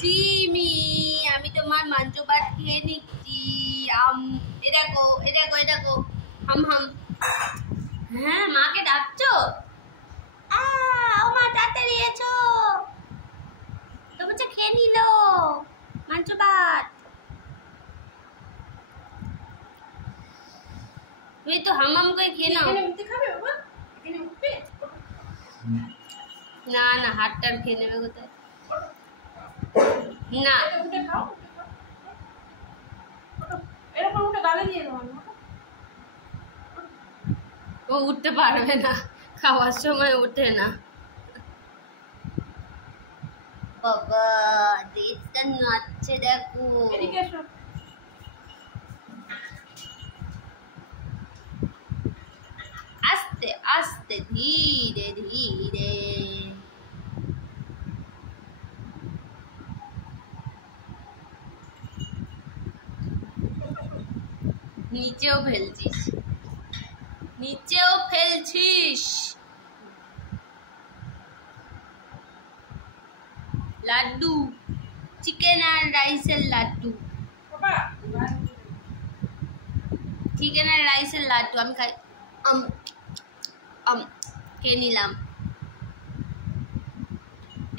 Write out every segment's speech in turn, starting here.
Jimmy, আমি তোমার মাংস ভাত খেয়ে নিচ্ছি। এ দেখো এ দেখো এ দেখো, হাম হাম। হ্যাঁ, মাকে ডাকছো? ও মা, তাড়াতাড়ি এসো, তোমার খেয়ে নিল মাংস ভাত। তুমি তো হাম হাম করে খেয়ে নাও। না না, হাতটার খেয়ে নেবে কোথায়? না, ও উঠতে পারবে না, খাওয়ার সময় ওঠে না। বাবা, দেখতে নাচছে, দেখো। আস্তে আস্তে, ধীরে ধীরে। নিচেও ফেলছিস, নিচেও ফেলছিস। লাড্ডু, চিকেন আর রাইসের লাড্ডু, চিকেন আর রাইসের লাড্ডু আমি খাই। খেয়ে নিলাম,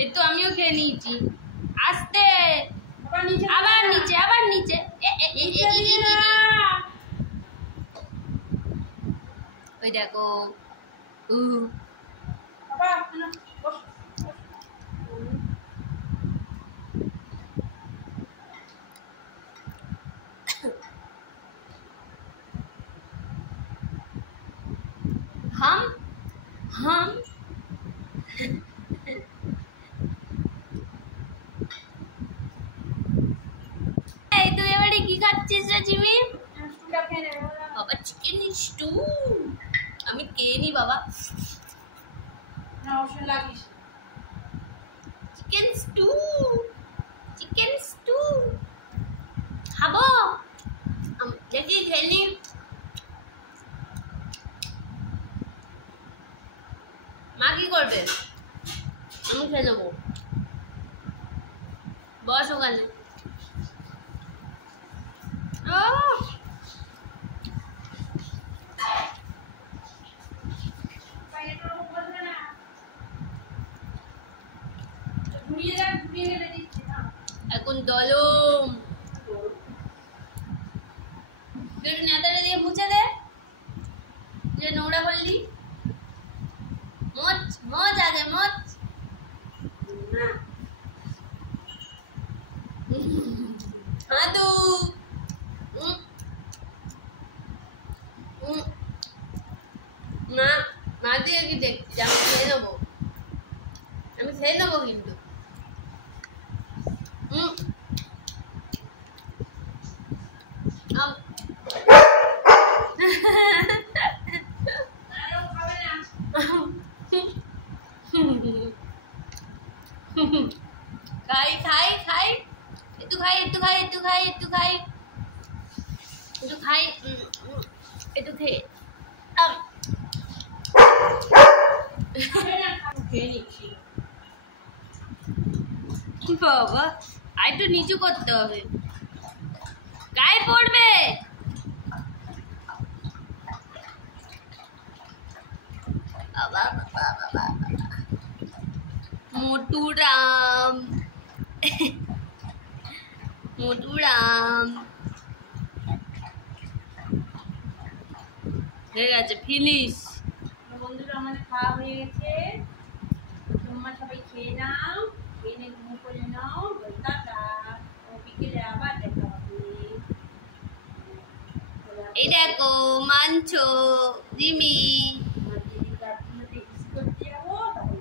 একটু আমিও খেয়ে নিয়েছি। আস্তে, আবার নিচে, আবার নিচে। ওই দেখো, হাম হাম। এই তুই এবারে কি খাচ্ছিস রে জিমি? বাবা, চিকেন স্টু। আমি খেয়ে নি বাবা। চিকেন স্টু, চিকেন স্টু খাবো। দেখি খেয়ে নি। মা কি করবে? আমি খেয়ে নেবো। বস ওখানে। এখন দলম নেতাটা দিয়ে মুছে দে, যে নোংরা করলি। মোচ মোচ, আগে মোচ। হাতু মা, মা দিয়ে কি দেখছি? আমি খেয়ে নেবো, আমি খেয়ে নেবো কিন্তু। খাই খাই খাই, একটু খাই একটু খাই একটু খাই একটু খাই একটু খাই, একটু খেয়ে বাবা, আর একটু নিচু করতে হবে, গায়ে পড়বে। মোটুরাম, মোটুরাম হয়ে গেছে, ফিনিশ। বন্ধুরা, আমাদের খাওয়া হয়ে গেছে। তোমরা সবাই খেয়ে নাও, খেয়ে নিয়ে ঘুম করে নাও। টাটা, বিকেলে আবার দেখা হবে। এই দেখো মাংস, জিমি। করতে যাবো তখন